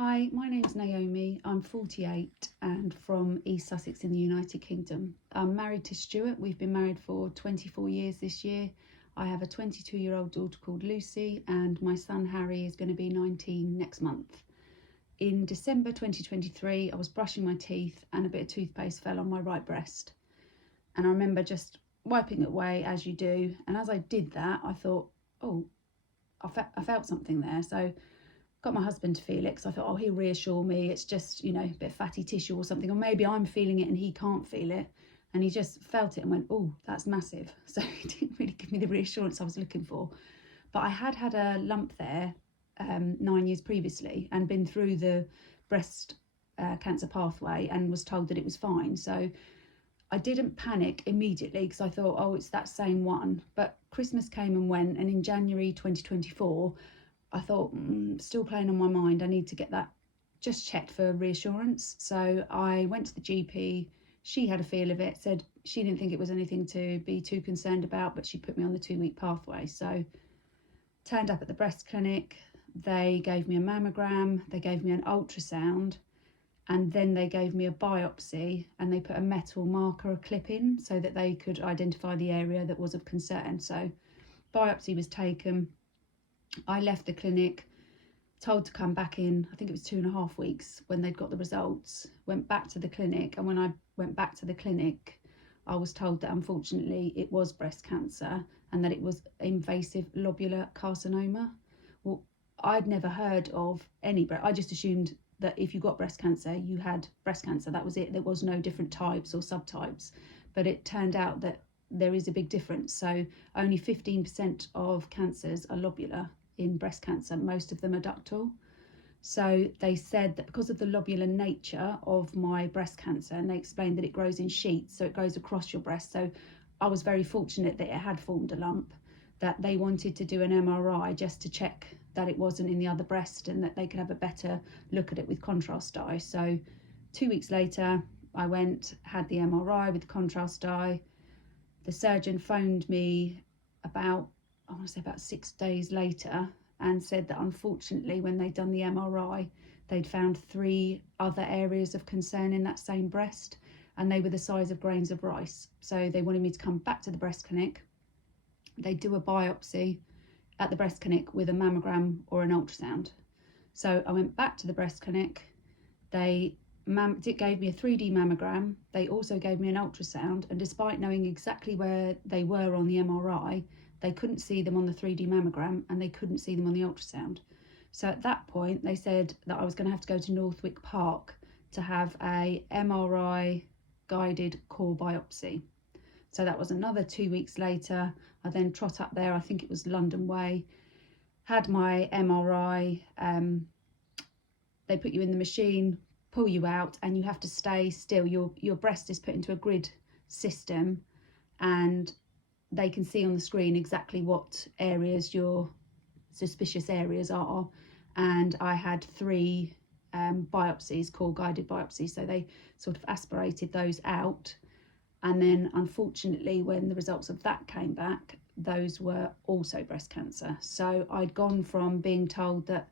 Hi, my name's Naomi. I'm 48 and from East Sussex in the United Kingdom. I'm married to Stuart. We've been married for 24 years this year. I have a 22-year-old daughter called Lucy and my son Harry is going to be 19 next month. In December 2023, I was brushing my teeth and a bit of toothpaste fell on my right breast. And I remember just wiping it away as you do. And as I did that, I thought, oh, I felt something there. So got my husband to feel it because I thought, oh, he'll reassure me. It's just, a bit of fatty tissue or something. Or maybe I'm feeling it and he can't feel it. And he just felt it and went, oh, that's massive. So he didn't really give me the reassurance I was looking for. But I had a lump there 9 years previously and been through the breast cancer pathway and was told that it was fine. So I didn't panic immediately because I thought, oh, it's that same one. But Christmas came and went, and in January 2024, I thought, still playing on my mind, I need to get that just checked for reassurance. So I went to the GP. She had a feel of it, said she didn't think it was anything to be too concerned about, but she put me on the 2-week pathway. So turned up at the breast clinic. They gave me a mammogram, they gave me an ultrasound, and then they gave me a biopsy, and they put a metal marker, a clip in, so that they could identify the area that was of concern. So biopsy was taken. I left the clinic, told to come back in, I think it was 2.5 weeks when they'd got the results, went back to the clinic. And when I went back to the clinic, I was told that unfortunately it was breast cancer and that it was invasive lobular carcinoma. Well, I'd never heard of any, I just assumed that if you got breast cancer, you had breast cancer. That was it. There was no different types or subtypes. But it turned out that there is a big difference. So only 15% of cancers are lobular in breast cancer. Most of them are ductal. So they said that because of the lobular nature of my breast cancer, and they explained that it grows in sheets, so it goes across your breast. So I was very fortunate that it had formed a lump, that they wanted to do an MRI just to check that it wasn't in the other breast and that they could have a better look at it with contrast dye. So 2 weeks later, I went, had the MRI with contrast dye. The surgeon phoned me about 6 days later and said that unfortunately when they'd done the MRI, they'd found 3 other areas of concern in that same breast, and they were the size of grains of rice. So they wanted me to come back to the breast clinic. They'd do a biopsy at the breast clinic with a mammogram or an ultrasound. So I went back to the breast clinic. They gave me a 3D mammogram. They also gave me an ultrasound, and despite knowing exactly where they were on the MRI, they couldn't see them on the 3D mammogram and they couldn't see them on the ultrasound. So at that point, they said that I was going to have to go to Northwick Park to have a MRI guided core biopsy. So that was another 2 weeks later. I then trot up there, I think it was London Way, had my MRI. They put you in the machine, pull you out, and you have to stay still. Your breast is put into a grid system, and they can see on the screen exactly what areas your suspicious areas are. And I had 3 biopsies, core guided biopsies. So they sort of aspirated those out. And then unfortunately, when the results of that came back, those were also breast cancer. So I'd gone from being told that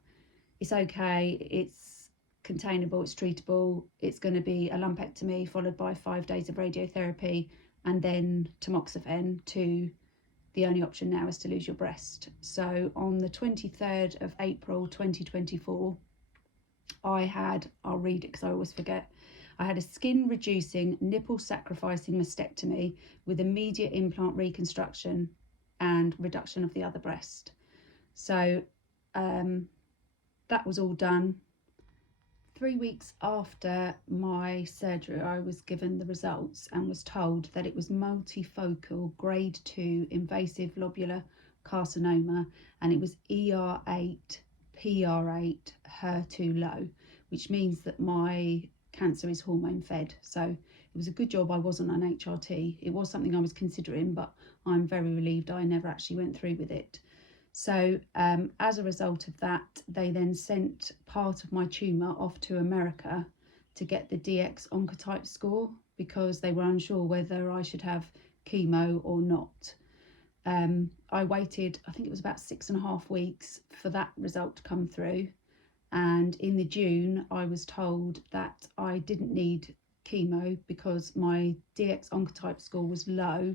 it's okay, it's containable, it's treatable, it's going to be a lumpectomy followed by 5 days of radiotherapy and then tamoxifen, to the only option now is to lose your breast. So on the 23rd of April 2024, I'll read it because I always forget, I had a skin reducing, nipple sacrificing mastectomy with immediate implant reconstruction and reduction of the other breast. So that was all done. 3 weeks after my surgery, I was given the results and was told that it was multifocal grade 2 invasive lobular carcinoma, and it was ER8, PR8, HER2 low, which means that my cancer is hormone fed. So it was a good job I wasn't on HRT. It was something I was considering, but I'm very relieved I never actually went through with it. So as a result of that, they then sent part of my tumour off to America to get the DX oncotype score, because they were unsure whether I should have chemo or not. I waited, I think it was about 6.5 weeks for that result to come through. And in the June, I was told that I didn't need chemo because my DX oncotype score was low,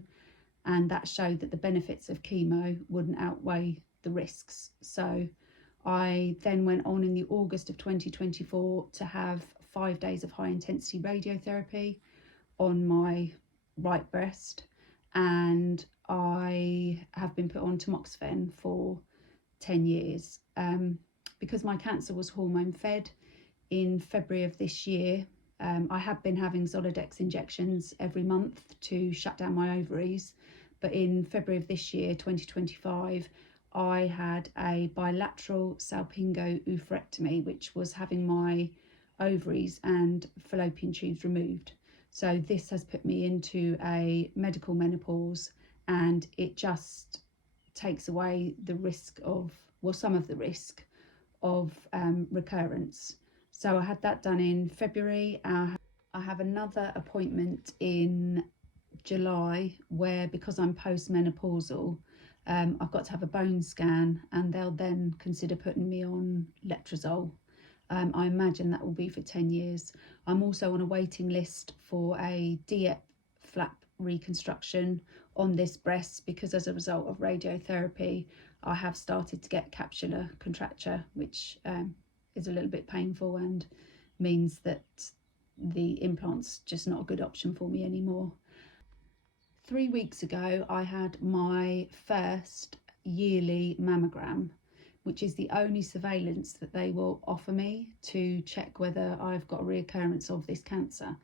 and that showed that the benefits of chemo wouldn't outweigh the risks. So I then went on in the August of 2024 to have 5 days of high intensity radiotherapy on my right breast, and I have been put on tamoxifen for 10 years. Because my cancer was hormone fed, in February of this year, I have been having Zoladex injections every month to shut down my ovaries. But in February of this year, 2025, I had a bilateral salpingo oophorectomy, which was having my ovaries and fallopian tubes removed. So this has put me into a medical menopause, and it just takes away the risk of, well, some of the risk of recurrence. So I had that done in February. I have another appointment in July where, because I'm postmenopausal, I've got to have a bone scan, and they'll then consider putting me on letrozole. I imagine that will be for 10 years. I'm also on a waiting list for a DEP flap reconstruction on this breast, because as a result of radiotherapy, I have started to get capsular contracture, which is a little bit painful and means that the implant's just not a good option for me anymore. 3 weeks ago, I had my first yearly mammogram, which is the only surveillance that they will offer me to check whether I've got a reoccurrence of this cancer.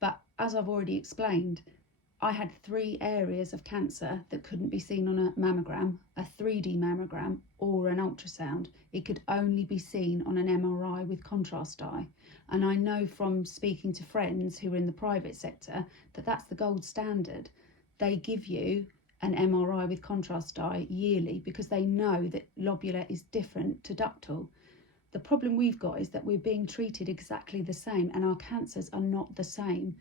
But as I've already explained, I had 3 areas of cancer that couldn't be seen on a mammogram, a 3D mammogram, or an ultrasound. It could only be seen on an MRI with contrast dye. And I know from speaking to friends who are in the private sector that that's the gold standard. They give you an MRI with contrast dye yearly because they know that lobular is different to ductal. The problem we've got is that we're being treated exactly the same, and our cancers are not the same.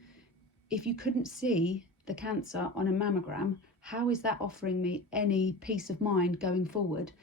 If you couldn't see the cancer on a mammogram, how is that offering me any peace of mind going forward?